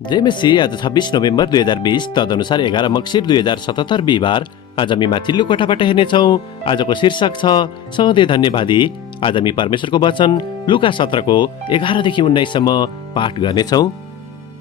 जेमेसी आज 26 नोभेम्बर 2020 तदनुसार 11 मक्सिर 2077 बिहिबार। आज हामी माथिल्लो कोठाबाट हेर्नेछौँ। आजको शीर्षक छ सधैँ धन्यवादी। आज हामी परमेश्वरको वचन लुका 17को 11देखि 19सम्म पाठ गर्नेछौँ।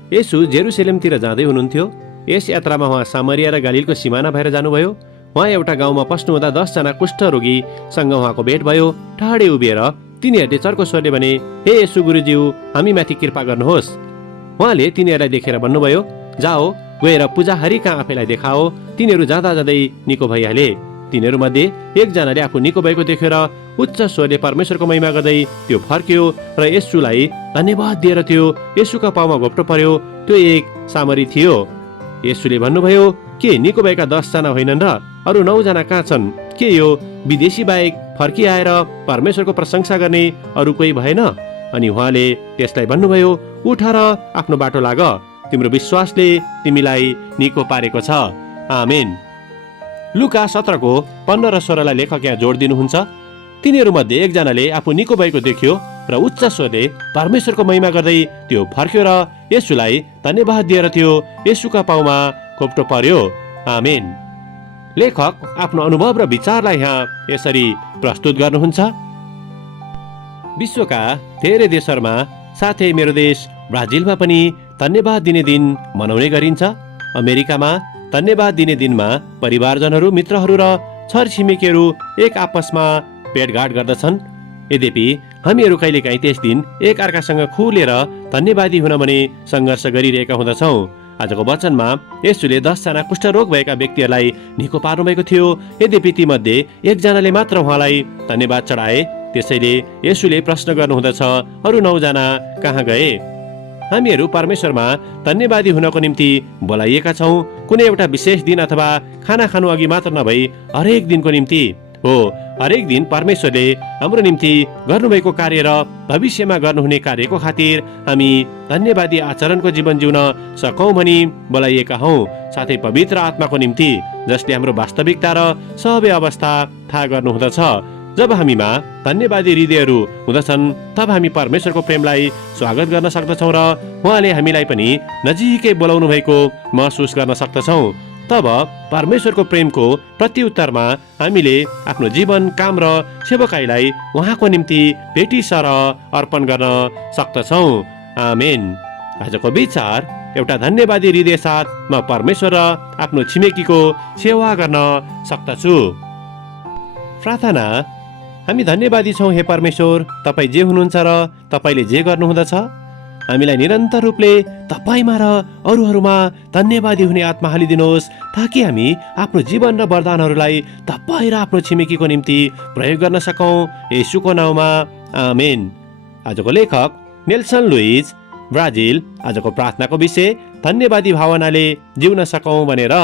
येशू जेरुसलेमतिर जाँदै हुनुहुन्थ्यो। यस यात्रामा उहाँ सामरिया र गालिलको सिमाना भएर जानुभयो। उहाँ एउटा गाउँमा पस्नुहुँदा 10 जना कुष्ठरोगीसँग उहाँको भेट भयो। टाढे उभिएर तिनीहरूले चर्को स्वरले भने, हे येशू गुरुज्यू, हामी माथि कृपा गर्नुहोस्। उहाँले तिनीहरूलाई देखेर भन्नुभयो, जाओ गएर पुजाहारी कहाँ आफैलाई देखाओ। तिनीहरू जाँदा जाँदै निको भइहाले। तिनीहरूमध्ये एकजनाले आफू निको भएको देखेर उच्च स्वरले परमेश्वरको महिमा गर्दै त्यो फर्क्यो र येशूलाई धन्यवाद दिएर त्यो येशूका पाउमा घोप्टो पर्यो। त्यो एक सामरी थियो। येशूले भन्नुभयो, के निको भएका 10 जना होइनन् र अरू 9 जना कहाँ छन्? के यो विदेशी बाहेक फर्किआएर परमेश्वरको प्रशंसा गर्ने अरू कोही भएन? अनि उहाँले त्यसलाई भन्नुभयो, उठ र आफ्नो बाटो लाग, तिम्रो विश्वासले तिमीलाई निको पारेको छ। आमेन। लुका 17को 15 र 16लाई लेखक यहाँ जोड दिनुहुन्छ। तिनीहरूमध्ये एकजनाले आफू निको भएको देख्यो र उच्च स्वरले परमेश्वरको महिमा गर्दै त्यो फर्क्यो र येशूलाई धन्यवाद दिएर त्यो येशूका पाउमा घोप्टो पर्यो। आमेन। लेखक आफ्नो अनुभव र विचारलाई यहाँ यसरी प्रस्तुत गर्नुहुन्छ। विश्वका धेरै देशहरूमा, साथै मेरो देश ब्राजिलमा पनि धन्यवाद दिने दिन मनाउने गरिन्छ। अमेरिकामा धन्यवाद दिने दिनमा परिवारजनहरू, मित्रहरू र छरछिमेकीहरू एक आपसमा भेटघाट गर्दछन्। यद्यपि हामीहरू कहिलेकाहीँ त्यस दिन एक अर्कासँग खुलेर धन्यवादी हुन भने सङ्घर्ष गरिरहेका हुँदछौँ। आजको वचनमा येशूले 10 जना कुष्ठरोग भएका व्यक्तिहरूलाई निको पार्नुभएको थियो। यद्यपि तीमध्ये एकजनाले मात्र उहाँलाई धन्यवाद चढाए। त्यसैले येशूले प्रश्न गर्नुहुँदछ, अरू 9 जना कहाँ गए? हामीहरू परमेश्वरमा धन्यवादी हुनको निम्ति बोलाइएका छौँ। कुनै एउटा विशेष दिन अथवा खाना खानु अघि मात्र नभई हरेक दिनको निम्ति हो। हरेक दिन परमेश्वरले हाम्रो निम्ति गर्नुभएको कार्य र भविष्यमा गर्नुहुने कार्यको खातिर हामी धन्यवादी आचरणको जीवन जिउन सकौँ भनी बोलाइएका हौँ। साथै पवित्र आत्माको निम्ति, जसले हाम्रो वास्तविकता र सबै अवस्था थाहा गर्नुहुँदछ। जब हामीमा धन्यवादी हृदयहरू हुँदछन्, तब हामी परमेश्वरको प्रेमलाई स्वागत गर्न सक्दछौँ र उहाँले हामीलाई पनि नजिकै बोलाउनु भएको महसुस गर्न सक्दछौँ। तब परमेश्वरको प्रेमको प्रत्युत्तरमा हामीले आफ्नो जीवन, काम र सेवकाईलाई उहाँको निम्ति भेटिसर अर्पण गर्न सक्दछौँ। आमेन। आजको विचार, एउटा धन्यवादी हृदय साथ म परमेश्वर र आफ्नो छिमेकीको सेवा गर्न सक्दछु। प्रार्थना। हामी धन्यवादी छौँ हे परमेश्वर, तपाईँ जे हुनुहुन्छ र तपाईँले जे गर्नुहुँदछ। हामीलाई निरन्तर रूपले तपाईँमा र अरूहरूमा धन्यवादी हुने आत्मा हालिदिनुहोस्, ताकि हामी आफ्नो जीवन र वरदानहरूलाई तपाईँ र आफ्नो छिमेकीको निम्ति प्रयोग गर्न सकौँ। येशूको नाउँमा आमेन। आजको लेखक नेल्सन लुइज, ब्राजिल। आजको प्रार्थनाको विषय धन्यवादी भावनाले जिउन सकौँ भनेर।